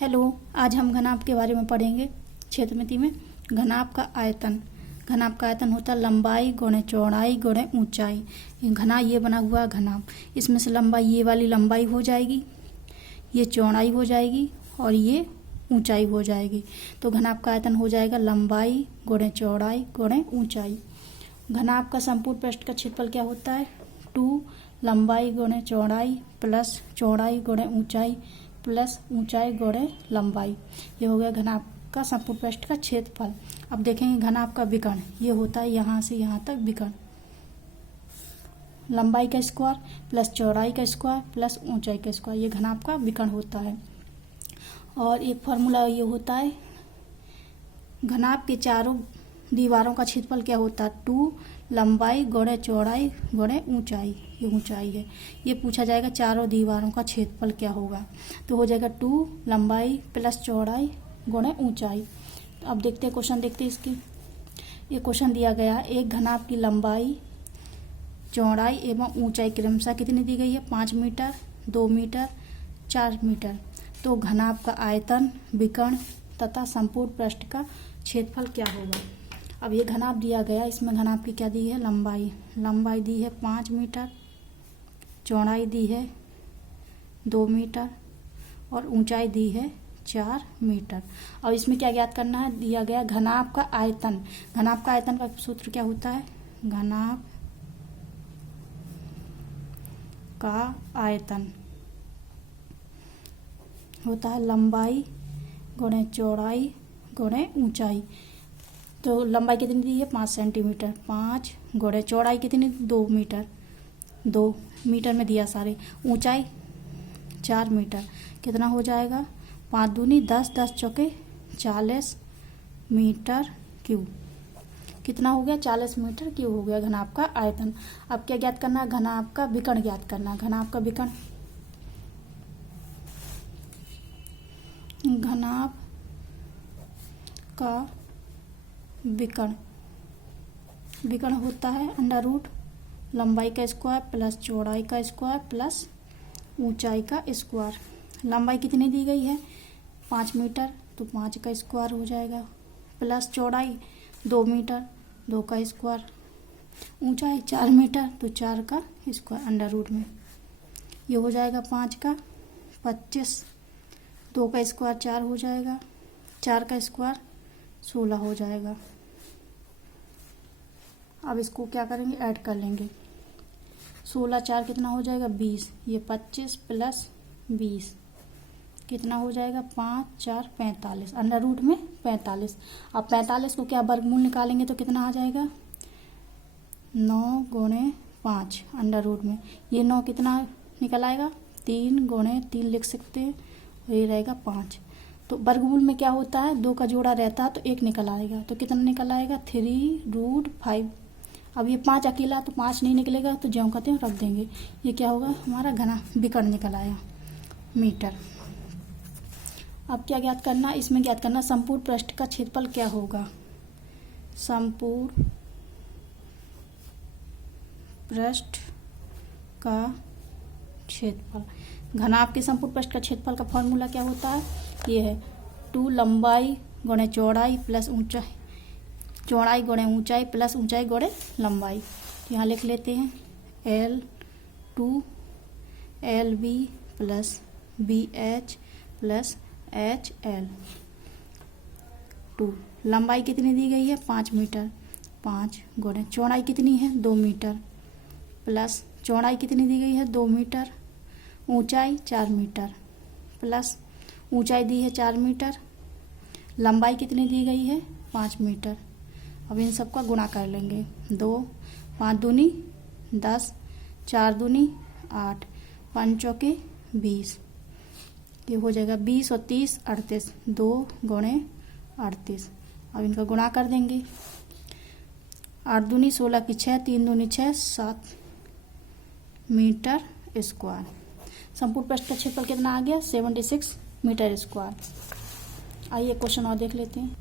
Hello, आज हम घनाभ के बारे में पढ़ेंगे। क्षेत्रमिति में घनाभ का आयतन। घनाभ का आयतन होता है लंबाई गुणे चौड़ाई गुणे ऊंचाई। ये बना हुआ घनाभ, इसमें से लंबाई, ये वाली लंबाई हो जाएगी, ये चौड़ाई हो जाएगी और ये ऊंचाई हो जाएगी। तो घनाभ का आयतन हो जाएगा लंबाई गुणे चौड़ाई गुणे ऊंचाई। घनाभ का संपूर्ण पृष्ठ का क्षेत्रफल क्या होता है? 2 लंबाई गुणे चौड़ाई प्लस चौड़ाई गुणे ऊंचाई प्लस ऊंचाई गुणे लंबाई। ये हो गया घनाभ का संपूर्ण पृष्ठ का क्षेत्रफल। अब देखेंगे घनाभ का विकर्ण। ये होता है यहाँ से यहाँ तक विकर्ण, लंबाई का स्क्वायर प्लस चौड़ाई का स्क्वायर प्लस ऊंचाई का स्क्वायर। ये घनाभ का विकर्ण होता है। और एक फॉर्मूला ये होता है, घनाभ के चारों दीवारों का क्षेत्रफल क्या होता है? 2 लंबाई गुणे चौड़ाई गुणे ऊंचाई। ये ऊंचाई है। ये पूछा जाएगा चारों दीवारों का क्षेत्रफल क्या होगा, तो हो जाएगा 2 लंबाई प्लस चौड़ाई गुणे ऊंचाई। तो अब देखते हैं क्वेश्चन, देखते हैं इसकी। ये क्वेश्चन दिया गया है, एक घनाभ की लंबाई चौड़ाई एवं ऊंचाई क्रमशः कितनी दी गई है? 5 मीटर, 2 मीटर, 4 मीटर। तो घनाभ का आयतन, विकर्ण तथा संपूर्ण पृष्ठ का क्षेत्रफल क्या होगा? अब ये घनाभ दिया गया, इसमें घनाभ की क्या दी है? लंबाई दी है 5 मीटर, चौड़ाई दी है 2 मीटर और ऊंचाई दी है 4 मीटर। अब इसमें क्या ज्ञात करना है? दिया गया घनाभ का आयतन। घनाभ का आयतन का सूत्र क्या होता है? घनाभ का आयतन होता है लंबाई गुणे चौड़ाई गुणे ऊंचाई। तो लंबाई कितनी दी है? 5 सेंटीमीटर, 5 गुणे चौड़ाई कितनी? 2 मीटर, 2 मीटर में दिया सारे। ऊंचाई 4 मीटर। कितना हो जाएगा? 5 दूनी 10, 10 चौके 40 मीटर क्यूब। कितना हो गया? 40 मीटर क्यूब हो गया घनाभ का आयतन। अब क्या ज्ञात करना है? घनाभ का विकर्ण ज्ञात करना है। घनाभ का विकर्ण, घनाभ का विकर्ण होता है अंडर रूट लंबाई का स्क्वायर प्लस चौड़ाई का स्क्वायर प्लस ऊंचाई का स्क्वायर। लंबाई कितनी दी गई है? 5 मीटर, तो 5 का स्क्वायर हो जाएगा, प्लस चौड़ाई 2 मीटर, 2 का स्क्वायर, ऊंचाई 4 मीटर, तो 4 का स्क्वायर अंडर रूट में। ये हो जाएगा 5 का 25, 2 का स्क्वायर 4 हो जाएगा, 4 का स्क्वायर 16 हो जाएगा। अब इसको क्या करेंगे? ऐड कर लेंगे। 16 4 कितना हो जाएगा? 20। ये 25 प्लस 20 कितना हो जाएगा? 5 4 45, अंडर रूट में 45। अब 45 को क्या वर्गमूल निकालेंगे तो कितना आ जाएगा? 9 गुणे 5 अंडर रूट में। ये 9 कितना निकल आएगा? 3 गुणे 3 लिख सकते हैं, ये रहेगा 5। तो वर्गमूल में क्या होता है? 2 का जोड़ा रहता है तो 1 निकल आएगा, तो कितना निकल आएगा? 3√5। अब ये 5 अकेला, तो 5 नहीं निकलेगा, तो ज्यों कहते हैं रख देंगे। ये क्या होगा? हमारा घना विकर्ण निकल आया मीटर। अब क्या ज्ञात करना? इसमें ज्ञात करना संपूर्ण पृष्ठ का क्षेत्रफल क्या होगा? संपूर्ण पृष्ठ का क्षेत्रफल। घनाभ के संपूर्ण पृष्ठ का क्षेत्रफल का फॉर्मूला क्या होता है? ये है 2 लंबाई गुणे चौड़ाई प्लस ऊंचाई, चौड़ाई गुणे ऊंचाई प्लस ऊंचाई गुणे लंबाई। तो यहाँ लिख लेते हैं L2 LB plus BH plus HL। 2 लंबाई कितनी दी गई है? 5 मीटर, 5 गुणे चौड़ाई कितनी है? 2 मीटर प्लस चौड़ाई कितनी दी गई है? 2 मीटर, ऊंचाई 4 मीटर प्लस ऊंचाई दी है 4 मीटर, लंबाई कितनी दी गई है? 5 मीटर। अब इन सबका गुणा कर लेंगे। 2 5 दूनी 10, 4 दूनी 8, 5 चौके 20। ये हो जाएगा 20 और 30 38, 2 गुणे 38। अब इनका गुणा कर देंगे। 8 दूनी 16 की 6, 3 दूनी 6, 7 मीटर स्क्वायर। संपूर्ण पृष्ठ का क्षेत्रफल कितना आ गया? 76 मीटर स्क्वायर। आइए क्वेश्चन और देख लेते हैं।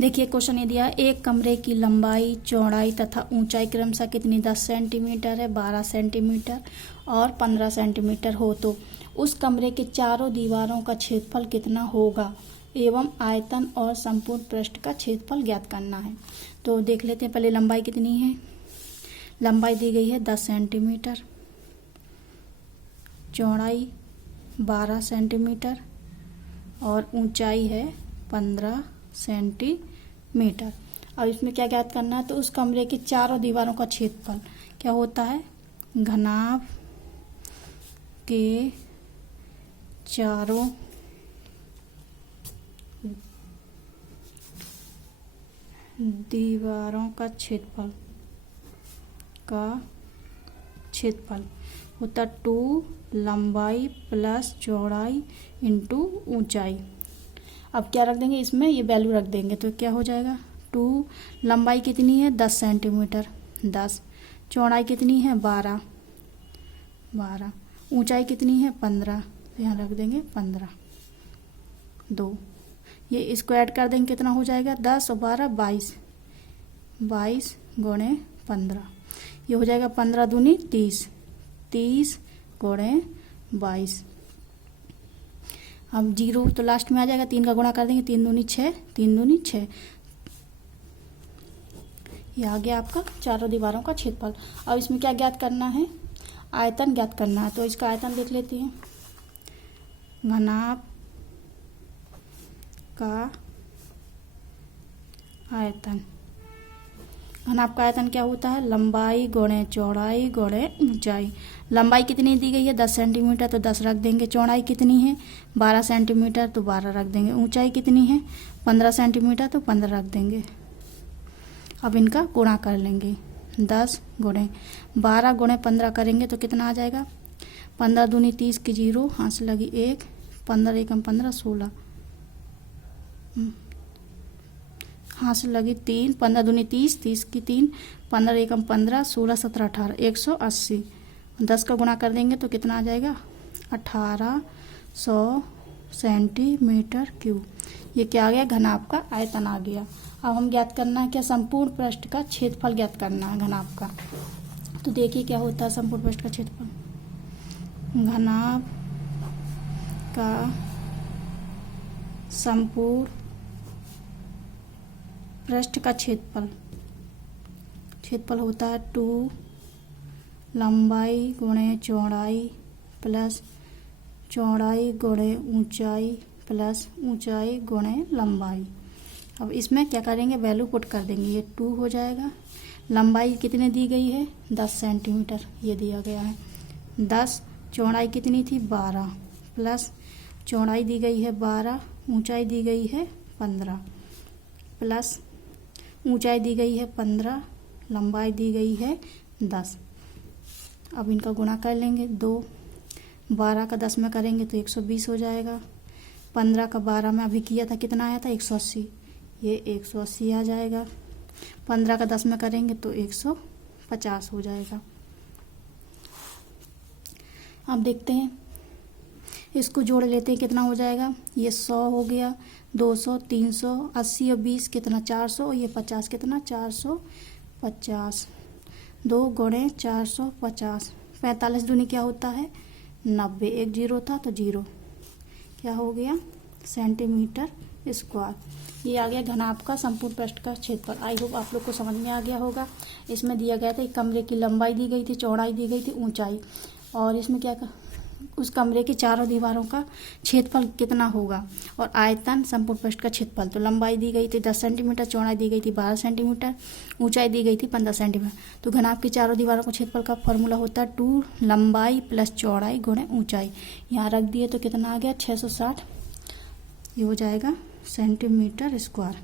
देखिए क्वेश्चन ये दिया, एक कमरे की लंबाई चौड़ाई तथा ऊंचाई क्रमशः कितनी 10 सेंटीमीटर है, 12 सेंटीमीटर और 15 सेंटीमीटर हो तो उस कमरे के चारों दीवारों का क्षेत्रफल कितना होगा एवं आयतन और संपूर्ण पृष्ठ का क्षेत्रफल ज्ञात करना है। तो देख लेते हैं पहले लंबाई कितनी है। लंबाई दी गई है 10 सेंटीमीटर, चौड़ाई 12 सेंटीमीटर और ऊंचाई है 15 सेंटीमीटर। अब इसमें क्या ज्ञात करना है, तो उस कमरे की चारों दीवारों का क्षेत्रफल क्या होता है, घनाभ के चारों दीवारों का क्षेत्रफल होता 2 लंबाई प्लस चौड़ाई इंटू ऊंचाई। अब क्या रख देंगे इसमें, ये वैल्यू रख देंगे तो क्या हो जाएगा, 2 लंबाई कितनी है 10 सेंटीमीटर 10, चौड़ाई कितनी है 12, ऊंचाई कितनी है 15, तो यहाँ रख देंगे 15, 2, ये इसको ऐड कर देंगे कितना हो जाएगा 10 और 12 22 गुणे 15, ये हो जाएगा 15 दूनी 30 गुणे 22। अब 0 तो लास्ट में आ जाएगा, 3 का गुणा कर देंगे 3 दूनी 6, 3 दूनी 6, ये आ गया आपका चारों दीवारों का क्षेत्रफल। अब इसमें क्या ज्ञात करना है, आयतन ज्ञात करना है। तो इसका आयतन देख लेते हैं, घनाभ का आयतन, घनाभ का आयतन क्या होता है, लंबाई गुणे चौड़ाई गुणे ऊंचाई। लंबाई कितनी दी गई है 10 सेंटीमीटर तो 10 रख देंगे, चौड़ाई कितनी है 12 सेंटीमीटर तो 12 रख देंगे, ऊंचाई कितनी है 15 सेंटीमीटर तो 15 रख देंगे। अब इनका गुणा कर लेंगे, 10 गुणे 12 गुणे 15 करेंगे तो कितना आ जाएगा, 15 दूनी 30 की 0, हाथ से लगी 1, 15 एकम 15 16, हाथ से लगी 3, 15 दूनी 30, 30 की 3, 15 एकम 15, 16 17 18, 180, 10 का गुणा कर देंगे तो कितना आ जाएगा 1800 सेंटीमीटर क्यूब। ये क्या आ गया, घनाभ का आयतन आ गया। अब हम ज्ञात करना है क्या, संपूर्ण पृष्ठ का क्षेत्रफल ज्ञात करना है घनाभ का। तो देखिए क्या होता है संपूर्ण पृष्ठ का क्षेत्रफल, घनाभ का संपूर्ण पृष्ठ का क्षेत्रफल होता है 2 लंबाई गुणे चौड़ाई प्लस चौड़ाई गुणे ऊंचाई प्लस ऊंचाई गुणे लंबाई। अब इसमें क्या करेंगे, वैल्यू पुट कर देंगे, ये 2 हो जाएगा। लंबाई कितने दी गई है 10 सेंटीमीटर ये दिया गया है, 10, चौड़ाई कितनी थी 12 प्लस चौड़ाई दी गई है 12, ऊंचाई दी गई है 15 प्लस ऊंचाई दी गई है 15, लंबाई दी गई है 10। अब इनका गुणा कर लेंगे, 2 12 का 10 में करेंगे तो 120 हो जाएगा, 15 का 12 में अभी किया था कितना आया था 180, ये 180 आ जाएगा, 15 का 10 में करेंगे तो 150 हो जाएगा। अब देखते हैं इसको जोड़ लेते हैं कितना हो जाएगा, ये 100 हो गया, 200 300 80 और 20 कितना 400 और ये 50 कितना 450, 2 गुणे 450, 45 दूनी क्या होता है 90, एक 0 था तो 0 क्या हो गया सेंटीमीटर स्क्वायर। ये आ गया घनाभ का संपूर्ण पृष्ठ का क्षेत्रफल। आई होप आप लोग को समझ में आ गया होगा। इसमें दिया गया था एक कमरे की लंबाई दी गई थी, चौड़ाई दी गई थी, ऊंचाई, और इसमें क्या उस कमरे की चारों दीवारों का क्षेत्रफल कितना होगा और आयतन संपूर्ण पृष्ठ का क्षेत्रफल। तो लंबाई दी गई थी 10 सेंटीमीटर, चौड़ाई दी गई थी 12 सेंटीमीटर, ऊंचाई दी गई थी 15 सेंटीमीटर। तो घनाभ की चारों दीवारों का क्षेत्रफल का फॉर्मूला होता है 2 लंबाई प्लस चौड़ाई गुणे ऊंचाई। यहाँ रख दिए तो कितना आ गया 660, ये हो जाएगा सेंटीमीटर स्क्वायर।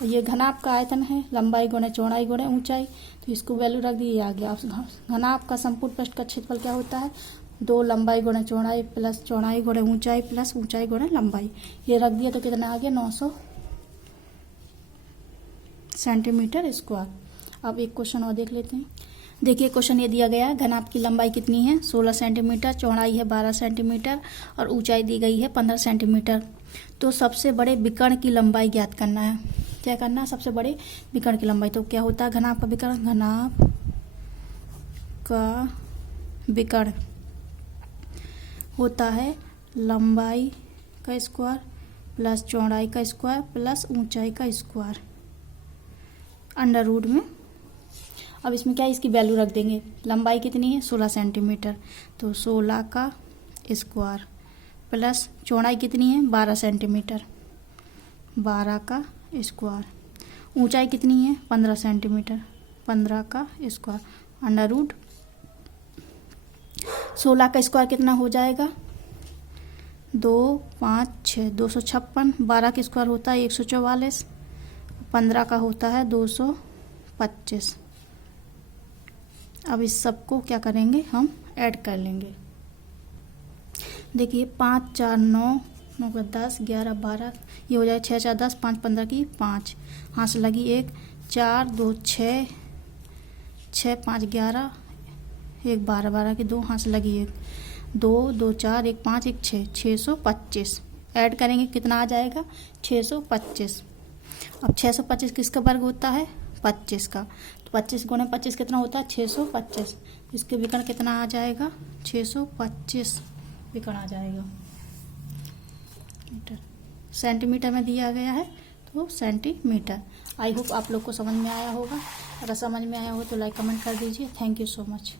और ये घनाभ का आयतन है, लंबाई गुणे चौड़ाई गुणे ऊंचाई, तो इसको वैल्यू रख दी, ये आ गया। घनाभ का संपूर्ण पृष्ठ का क्षेत्रफल क्या होता है 2 लंबाई गुणे चौड़ाई प्लस चौड़ाई गुणे ऊंचाई प्लस ऊंचाई गुणे लंबाई, ये रख दिया तो कितना आ गया 900 सेंटीमीटर स्क्वायर। अब एक क्वेश्चन और देख लेते हैं। देखिए क्वेश्चन ये दिया गया है, घनाभ की लंबाई कितनी है 16 सेंटीमीटर, चौड़ाई है 12 सेंटीमीटर और ऊंचाई दी गई है 15 सेंटीमीटर। तो सबसे बड़े विकर्ण की लंबाई ज्ञात करना है। क्या करना है, सबसे बड़े विकर्ण की लंबाई। तो क्या होता है घनाभ का विकर्ण, घनाभ का विकर्ण होता है लंबाई का स्क्वायर प्लस चौड़ाई का स्क्वायर प्लस ऊंचाई का स्क्वायर अंडर रूट में। अब इसमें क्या है, इसकी वैल्यू रख देंगे। लंबाई कितनी है 16 सेंटीमीटर, तो 16 का स्क्वायर प्लस चौड़ाई कितनी है 12 सेंटीमीटर, 12 का स्क्वायर। ऊंचाई कितनी है 15 सेंटीमीटर, 15 का स्क्वायर अंडर रूट 16 का स्क्वायर कितना हो जाएगा 2 5 6 256। 12 का स्क्वायर होता है 144, 15 का होता है 225। अब इस सब को क्या करेंगे, हम ऐड कर लेंगे। देखिए 5 4 9 9 का 10 11 12, ये हो जाए 6 4 10, 5 15 की 5, हाथ से लगी 1, 4 2 6 6 5 11, 1 12 12 की 2, हाथ से लगी 1, 2 2 4 1 5 1 6, 625। ऐड करेंगे कितना आ जाएगा 625। अब 625 किसका वर्ग होता है 25 का, तो 25 गुणे 25 कितना होता है 625। इसके विकर्ण कितना आ जाएगा 625 विकर्ण आ जाएगा। मीटर सेंटीमीटर में दिया गया है तो सेंटीमीटर। आई होप आप लोग को समझ में आया होगा। अगर समझ में आया हो तो लाइक कमेंट कर दीजिए। Thank you so much.